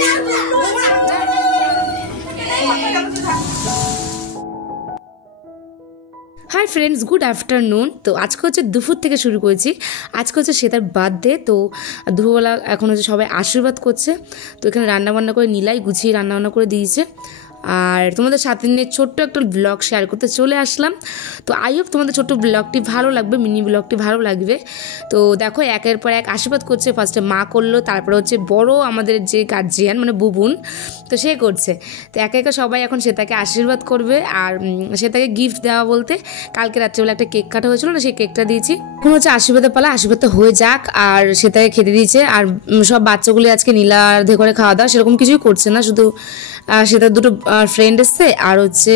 Hi friends, good afternoon. তো আজকে হচ্ছে দুপুর থেকে শুরু করেছি। আজকে হচ্ছে শ্বেতার বার্থডে। তো দুপুরবেলা এখন হচ্ছে সবাই আশীর্বাদ করছে। তো এখানে রান্নাবান্না করে নিলাই গুছিয়ে রান্নাবান্না করে দিয়েছে। আর তোমাদের সাথে নিয়ে ছোট্ট একটা ব্লগ শেয়ার করতে চলে আসলাম। তো আই হোপ তোমাদের ছোট্ট ব্লগটি ভালো লাগবে, মিনি ব্লগটি ভালো লাগবে। তো দেখো একের পর এক আশীর্বাদ করছে। ফার্স্টে মা করলো, তারপরে হচ্ছে বড় আমাদের যে গার্জিয়ান মানে বুবুন, তো সে করছে। তো একে একে সবাই এখন শ্বেতাকে আশীর্বাদ করবে। আর শ্বেতাকে গিফট দেওয়া বলতে কালকে রাত্রেবেলা একটা কেক কাটা হয়েছিল না, সেই কেকটা দিয়েছি। এখন হচ্ছে আশীর্বাদের পালা, আশীর্বাদটা হয়ে যাক। আর শ্বেতাকে খেতে দিয়েছে। আর সব বাচ্চাগুলি আজকে নীলার্ধে করে খাওয়া দাওয়া সেরকম কিছুই করছে না, শুধু শ্বেতার দুটো ফ্রেন্ড এসছে আর হচ্ছে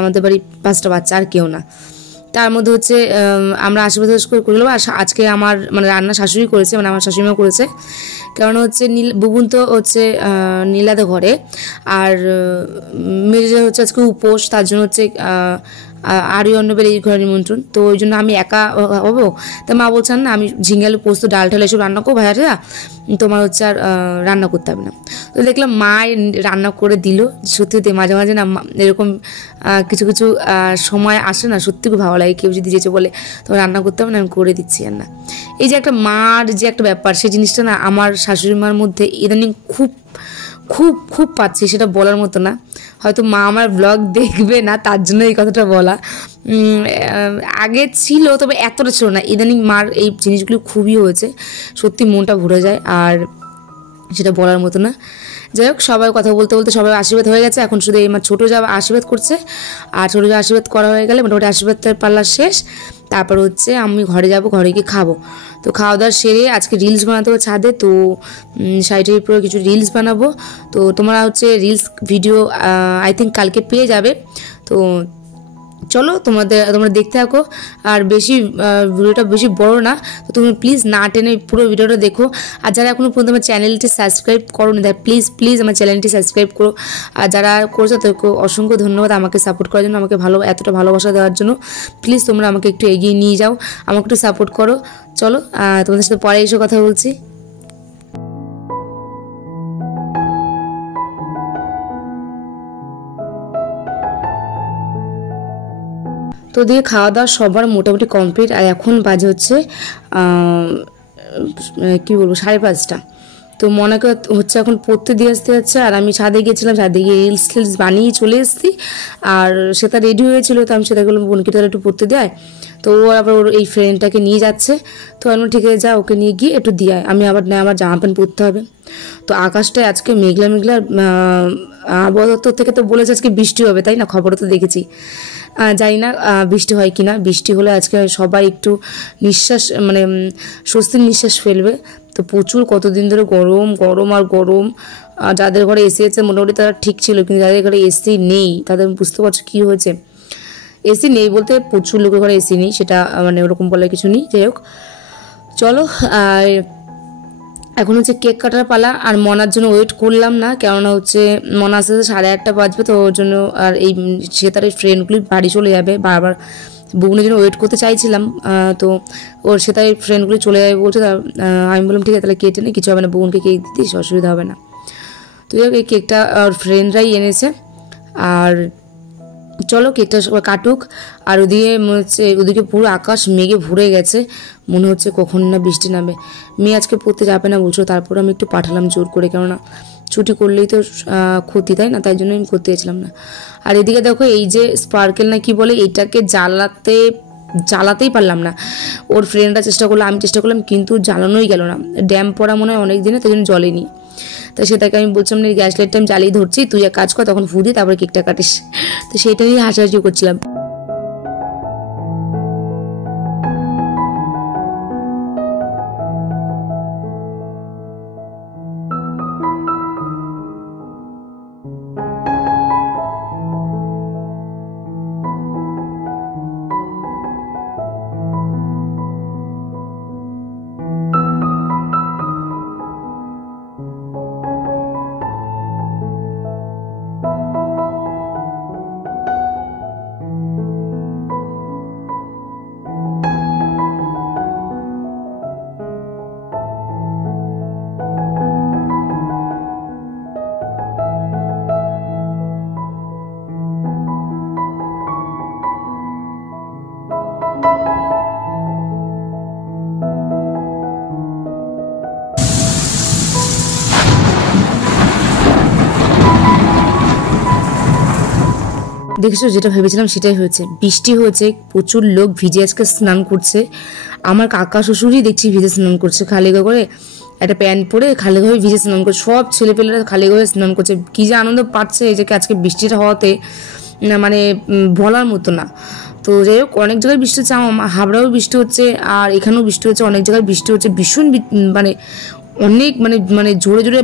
আমাদের বাড়ি 5টা বাচ্চা, আর কেউ না। তার মধ্যে হচ্ছে আমরা আশীর্বাদ করে করলাম। আর আজকে আমার মানে রান্না শাশুড়ি করেছে, মানে আমার শাশুড়িমা করেছে। কারণ হচ্ছে বুবুন তো হচ্ছে নীলাদে ঘরে, আর মেজে হচ্ছে আজকে উপোস, তার জন্য হচ্ছে আরই অন্যবের এই ঘরে নিমন্ত্রণ। তো ওই জন্য আমি একা হবো। তা মা বলছেন না, আমি ঝিঙ্গালু পোস্ত ডাল ঠাল এসব রান্না করবো ভাইয়ারা, তোমার হচ্ছে আর রান্না করতে হবে না। তো দেখলাম মা রান্না করে দিল। সত্যি মাঝে মাঝে না এরকম কিছু কিছু সময় আসে না, সত্যি খুব ভালো লাগে। কেউ যদি যেচে বলে তোমার রান্না করতে হবে না, আমি করে দিচ্ছি। আর না, এই যে একটা মার যে একটা ব্যাপার, সেই জিনিসটা না আমার শাশুড়ি মার মধ্যে ইদানিং খুব খুব খুব পাচ্ছি, সেটা বলার মতো না। হয়তো মা আমার ব্লগ দেখবে না, তার জন্য এই কথাটা বলা। আগে ছিল, তবে এতটা ছিল না। ইদানিং মার এই জিনিসগুলো খুবই হয়েছে, সত্যি মনটা ভরে যায়। আর সেটা বলার মতো না। যাই হোক, সবাই কথা বলতে বলতে সবাই আশীর্বাদ হয়ে গেছে। এখন শুধু এই আমার ছোটো যা আশীর্বাদ করছে। আর ছোটো যা আশীর্বাদ করা হয়ে গেলে মোটামুটি আশীর্বাদটার পাল্লা শেষ। তারপর হচ্ছে আমি ঘরে যাব, ঘরে গিয়ে খাবো। তো খাওয়া দাওয়া সেরে আজকে রিলস বানাতে হবে ছাদে। তো সাইটের উপরে কিছু রিলস বানাবো। তো তোমরা হচ্ছে রিলস ভিডিও আই থিঙ্ক কালকে পেয়ে যাবে। তো চলো তোমরা দেখতে থাকো। আর বেশি ভিডিওটা বেশি বড় না, তো তুমি প্লিজ না টেনে পুরো ভিডিওটা দেখো। আর যারা এখনও পর্যন্ত আমার চ্যানেলটি সাবস্ক্রাইব করো না, প্লিজ প্লিজ আমার চ্যানেলটি সাবস্ক্রাইব করো। আর যারা করেছো তাদেরকে অসংখ্য ধন্যবাদ আমাকে সাপোর্ট করার জন্য, আমাকে এতটা ভালোবাসা দেওয়ার জন্য। প্লিজ তোমরা আমাকে একটু এগিয়ে নিয়ে যাও, আমাকে একটু সাপোর্ট করো। চলো তোমাদের সাথে পরে এসে কথা বলছি। তো দিয়ে খাওয়া দাওয়া সবার মোটামুটি কমপ্লিট। আর এখন বাজে হচ্ছে কী বলবো 5:30। তো মনে হচ্ছে এখন পড়তে দিয়ে আসতে যাচ্ছে। আর আমি ছাদে গিয়েছিলাম, ছাদে গিয়ে রিলস টিলস বানিয়ে চলে এসেছি। আর সেটা রেডি হয়েছিল, তো আমি সেটা বললাম বোনকে তাহলে একটু পড়তে দেয়। তো ও আবার ওর এই ফ্রেন্ডটাকে নিয়ে যাচ্ছে। তো আমি ঠিক আছে যা, ওকে নিয়ে গিয়ে একটু দিয়ে আমি আবার আমার জামা প্যান্ট পরতে হবে। তো আকাশটায় আজকে মেঘলা মেঘলা, আবহাওয়া থেকে তো বলেছে আজকে বৃষ্টি হবে, তাই না? খবরে তো দেখেছি। জানি না বৃষ্টি হয় কি না। বৃষ্টি হলে আজকে সবাই একটু নিঃশ্বাস মানে স্বস্তির নিঃশ্বাস ফেলবে। তো প্রচুর কতদিন ধরে গরম গরম আর গরম। যাদের ঘরে এসি আছে মোটামুটি তারা ঠিক ছিল, কিন্তু যাদের ঘরে এসি নেই তাদের বুঝতে পারছো কী হয়েছে। এসি নেই বলতে প্রচুর লোকের ঘরে এসি নেই, সেটা মানে ওরকম বলার কিছু নেই। যাই হোক, চলো। আর এখন হচ্ছে কেক কাটার পালা। আর মনার জন্য ওয়েট করলাম না, কেননা হচ্ছে মনা আসতে 8:30 বাজবে। তো ওর জন্য আর সে তার ফ্রেন্ডগুলি বাড়ি চলে যাবে। বারবার বুবনের জন্য ওয়েট করতে চাইছিলাম। তো ওর সে তার ফ্রেন্ডগুলি চলে যাবে বলছে। আমি বললাম ঠিক আছে তাহলে কেটে নেই, কিছু হবে না, বুবনকে কেক দিতিস, অসুবিধা হবে না। তো এই কেকটা ওর ফ্রেন্ডরাই এনেছে। আর চলো কেকটা সবাই কাটুক। আর ওদিকে পুরো আকাশ মেঘে ভরে গেছে, মনে হচ্ছে কখন না বৃষ্টি নামে। মেয়ে আজকে পড়তে যাবে না বলছো, তারপর আমি একটু পাঠালাম জোর করে, কেননা ছুটি করলেই তো ক্ষতি, তাই না? তাই জন্য আমি করতে গেছিলাম না। আর এদিকে দেখো এই যে স্পার্কেল না কি বলে, এইটাকে জ্বালাতেই পারলাম না। ওর ফ্রেন্ডরা চেষ্টা করলো, আমি চেষ্টা করলাম, কিন্তু জ্বালানোই গেল না। ড্যাম পড়া মনে হয় অনেক দিনে, তাই জন্য জ্বলেনি। তাই সেটাকে আমি বলছিলাম না, গ্যাস লাইটটা আমি জ্বালিয়ে ধরছি, তুই এক কাজ কর, তখন ফু দিয়ে তারপরে কেকটা কাটিস। তো সেটা নিয়ে হাসাহাসি করছিলাম। দেখেছো, যেটা ভেবেছিলাম সেটাই হয়েছে। বৃষ্টি হয়েছে, প্রচুর লোক ভিজে আজকে স্নান করছে। আমার কাকা শ্বশুরই দেখছি ভিজে স্নান করছে, খালি গা করে একটা প্যান্ট পরে খালি গায়ে ভিজে স্নান করছে। সব ছেলেপেলেরা খালি গায়ে স্নান করছে, কী যে আনন্দ পাচ্ছে এই যে আজকে বৃষ্টিটা হওয়াতে, মানে বলার মতো না। তো যাই হোক, অনেক জায়গায় বৃষ্টি হচ্ছে, হাবড়াও বৃষ্টি হচ্ছে আর এখানেও বৃষ্টি হচ্ছে, অনেক জায়গায় বৃষ্টি হচ্ছে ভীষণ, মানে অনেক মানে মানে জোরে জোরে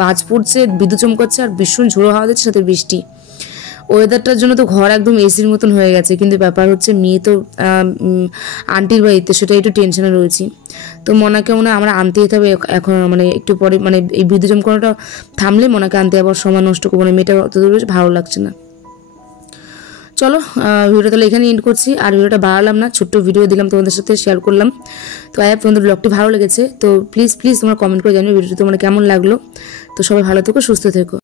বাজ পড়ছে, বিদ্যুৎ চমকাচ্ছে আর ভীষণ ঝোড়ো হাওয়া দিচ্ছে, সাথে বৃষ্টি। ওয়েদারটার জন্য তো ঘর একদম এসির মতন হয়ে গেছে, কিন্তু ব্যাপার হচ্ছে মেয়ে তো আন্টির বাড়িতে, সেটা একটু টেনশনে রয়েছি। তো মনাকে মনে হয় আমরা আনতে যেতে হবে এখন, মানে একটু পরে, মানে এই বিদ্যুৎ চমকানোটা থামলে মনাকে আনতে আবার সময় নষ্ট করবো না, মেয়েটা অত দূর ভালো লাগছে না। চলো ভিডিওটা তাহলে এখানে এন্ড করছি, আর ভিডিওটা বাড়ালাম না, ছোট্ট ভিডিও দিলাম তোমাদের সাথে শেয়ার করলাম। তো তোমাদের ব্লগটি ভালো লেগেছে তো প্লিজ তোমরা কমেন্ট করে জানিও ভিডিওটি তোমার কেমন লাগলো। তো সবাই ভালো থেকো, সুস্থ থেকো।